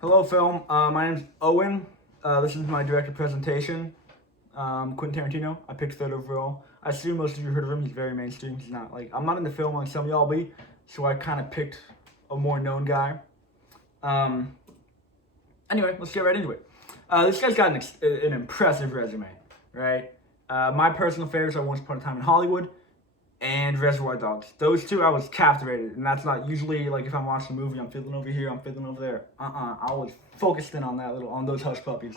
Hello, film. My name's Owen. This is my director presentation. Quentin Tarantino. I picked third overall. I assume most of you heard of him. He's very mainstream. He's not like I'm not in the film like some of y'all be, so I kind of picked a more known guy. Anyway, let's get right into it. This guy's got an impressive resume, right? My personal favorites are Once Upon a Time in Hollywood and Reservoir Dogs. Those two I was captivated, and that's not usually like if I'm watching a movie, I'm fiddling over here, I'm fiddling over there. I was focused in on those hush puppies.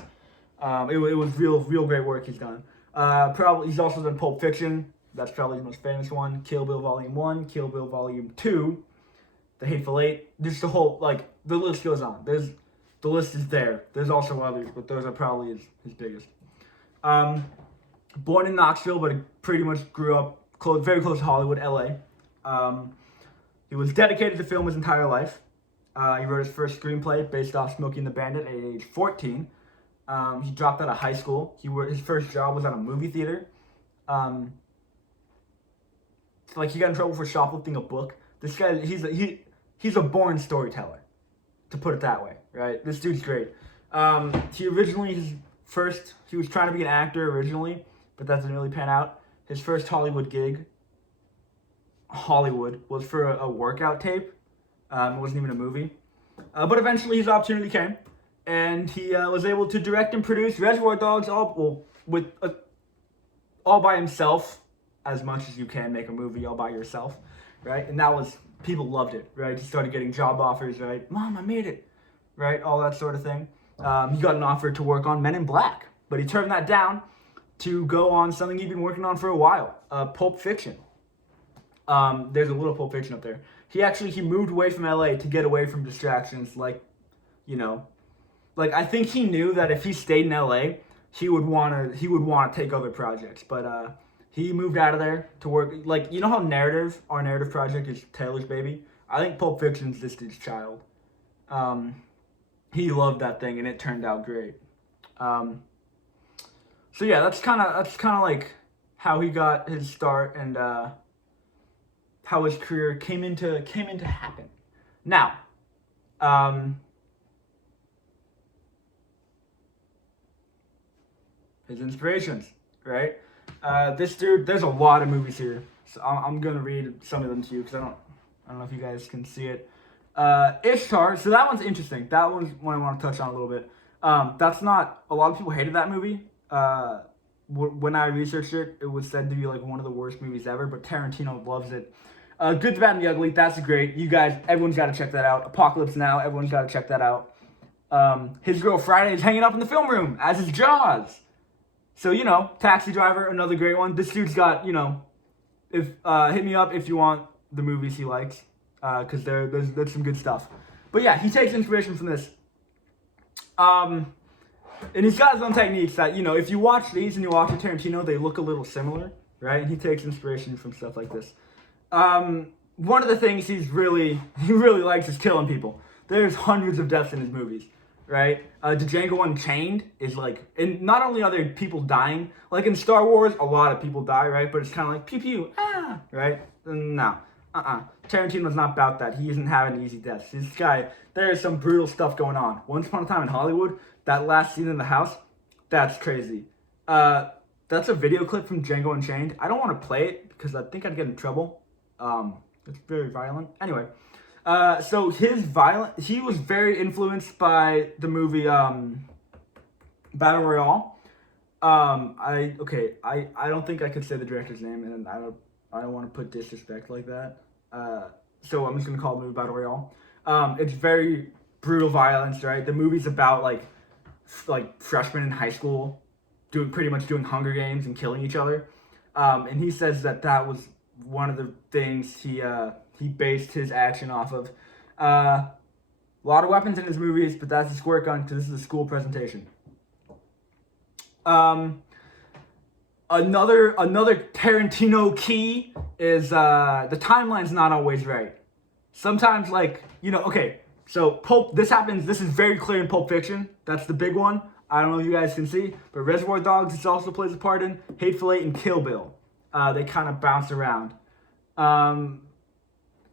It was real great work he's done. Probably he's also done Pulp Fiction. That's probably his most famous one. Kill Bill Volume 1, Kill Bill Volume 2, The Hateful Eight. Just the whole, like, the list goes on. The list is there. There's also others, but those are probably his biggest. Born in Knoxville, but he pretty much grew up very close to Hollywood, LA. He was dedicated to film his entire life. He wrote his first screenplay based off Smokey and the Bandit at age 14. He dropped out of high school. His first job was at a movie theater. He got in trouble for shoplifting a book. This guy, he's a born storyteller, to put it that way, right? This dude's great. He was trying to be an actor originally, but that didn't really pan out. His first Hollywood gig, was for a workout tape. It wasn't even a movie. But eventually his opportunity came, and he was able to direct and produce Reservoir Dogs all by himself, as much as you can make a movie all by yourself, right? And people loved it, right? He started getting job offers, right? Mom, I made it, right? All that sort of thing. He got an offer to work on Men in Black, but he turned that down to go on something he'd been working on for a while, Pulp Fiction. There's a little Pulp Fiction up there. He moved away from LA to get away from distractions, I think he knew that if he stayed in LA, he would want to take other projects, but he moved out of there to work. You know how our narrative project is Taylor's baby? I think Pulp Fiction's this dude's child. He loved that thing, and it turned out great. So yeah, that's kind of like how he got his start and how his career came into happen. Now, his inspirations, right? This dude, there's a lot of movies here, so I'm gonna read some of them to you because I don't know if you guys can see it. Ishtar. So that one's interesting. That one's one I want to touch on a little bit. That's not a lot of people hated that movie. When I researched it, it was said to be like one of the worst movies ever, but Tarantino loves it. Good, the Bad, and the Ugly. That's great. You guys, everyone's got to check that out. Apocalypse Now. Everyone's got to check that out. His Girl Friday is hanging up in the film room, as is Jaws. So, Taxi Driver, another great one. This dude's got, if hit me up if you want the movies he likes, because there's some good stuff. But yeah, he takes inspiration from this. And he's got his own techniques that, if you watch these and you watch Tarantino, they look a little similar, right? And he takes inspiration from stuff like this. One of the things he really likes is killing people. There's hundreds of deaths in his movies, right? Django Unchained is and not only are there people dying, like in Star Wars, a lot of people die, right? But it's kind of like, pew pew, right? No, Tarantino's not about that. He isn't having easy deaths. This guy, there is some brutal stuff going on. Once Upon a Time in Hollywood, that last scene in the house, that's crazy. That's a video clip from Django Unchained. I don't want to play it because I think I'd get in trouble. It's very violent. Anyway, so he was very influenced by the movie Battle Royale. I don't think I could say the director's name, and I don't want to put disrespect like that. So I'm just gonna call the movie Battle Royale. It's very brutal violence, right? The movie's about like freshmen in high school pretty much doing Hunger Games and killing each other. And he says that was one of the things he based his action off of. A lot of weapons in his movies, but that's a squirt gun because this is a school presentation. Another Tarantino key is the timeline's not always right. Sometimes this is very clear in Pulp Fiction. That's the big one. I don't know if you guys can see, but Reservoir Dogs this also plays a part in. Hateful Eight and Kill Bill. They kind of bounce around.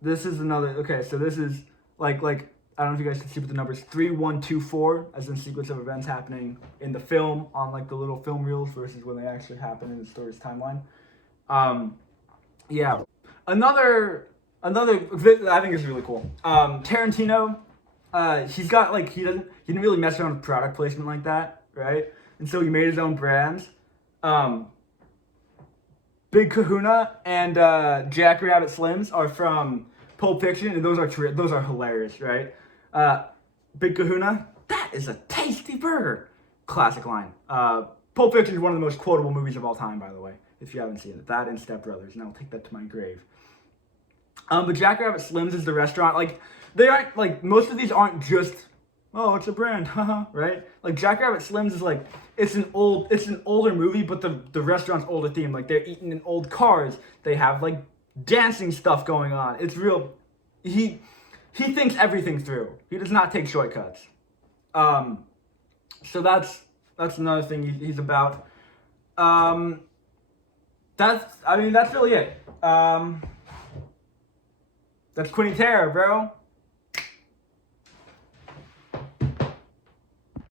This is another, okay, so this is like I don't know if you guys can see, but the number's 3124, as in sequence of events happening in the film on like the little film reels versus when they actually happen in the story's timeline. Yeah. Another I think is really cool. Tarantino, he's got like he didn't really mess around with product placement like that, right? And so he made his own brands. Big Kahuna and Jack Rabbit Slims are from Pulp Fiction, and those are hilarious, right? Big Kahuna, that is a tasty burger. Classic line. Pulp Fiction is one of the most quotable movies of all time, by the way, if you haven't seen it. That and Step Brothers, and I'll take that to my grave. But Jack Rabbit Slims is the restaurant. Like, they aren't, like, most of these aren't just, oh, it's a brand, haha, right? Like, Jack Rabbit Slims is like, it's an older movie, but the restaurant's older theme. Like, they're eating in old cars. They have, like, dancing stuff going on. It's real. He thinks everything through. He does not take shortcuts. So that's another thing he's about. That's really it. That's Quentin, bro.